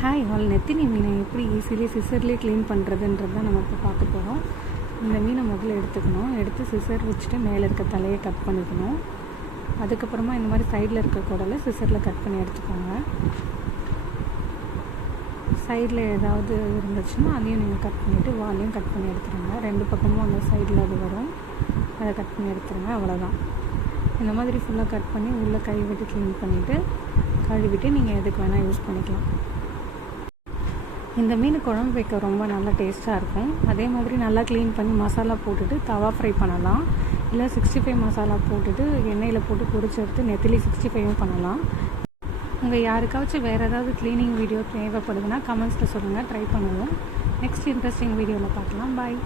Hi all, நெத்தினி மீனை எப்படி easily சிசர்லேயே clean பண்ணுறதுன்றது தான் நம்ம இப்போ பார்க்க போகிறோம். இந்த மீனை முதல்ல எடுத்துக்கணும். எடுத்து சிசர் வச்சுட்டு மேலே இருக்க தலையை கட் பண்ணிக்கணும். அதுக்கப்புறமா இந்த மாதிரி சைடில் இருக்க குடலை சிசரில் கட் பண்ணி எடுத்துக்கோங்க. சைடில் ஏதாவது இருந்துச்சுன்னா அதையும் நீங்கள் கட் பண்ணிவிட்டு வாலையும் கட் பண்ணி எடுத்துருங்க. ரெண்டு பக்கமும் அந்த சைடில் அது வரும், அதை கட் பண்ணி எடுத்துருங்க. அவ்வளோதான். இந்த மாதிரி ஃபுல்லாக கட் பண்ணி உள்ளே கை விட்டு க்ளீன் பண்ணிவிட்டு கழுவிட்டு நீங்கள் எதுக்கு வேணால் யூஸ் பண்ணிக்கலாம். இந்த மீன் குழம்பு வைக்க ரொம்ப நல்லா டேஸ்ட்டாக இருக்கும். அதே மாதிரி நல்லா க்ளீன் பண்ணி மசாலா போட்டுட்டு தவா ஃப்ரை பண்ணலாம். இல்லை 65 மசாலா போட்டுட்டு எண்ணெயில் போட்டு பொரிச்சு எடுத்து நெத்திலி 65ம் பண்ணலாம். உங்கள் யாருக்காச்சும் வேறு ஏதாவது க்ளீனிங் வீடியோ தேவைப்படுதுன்னா கமெண்ட்ஸில் சொல்லுங்கள், ட்ரை பண்ணுவோம். நெக்ஸ்ட் இன்ட்ரெஸ்டிங் வீடியோவில் பார்க்கலாம். பாய்.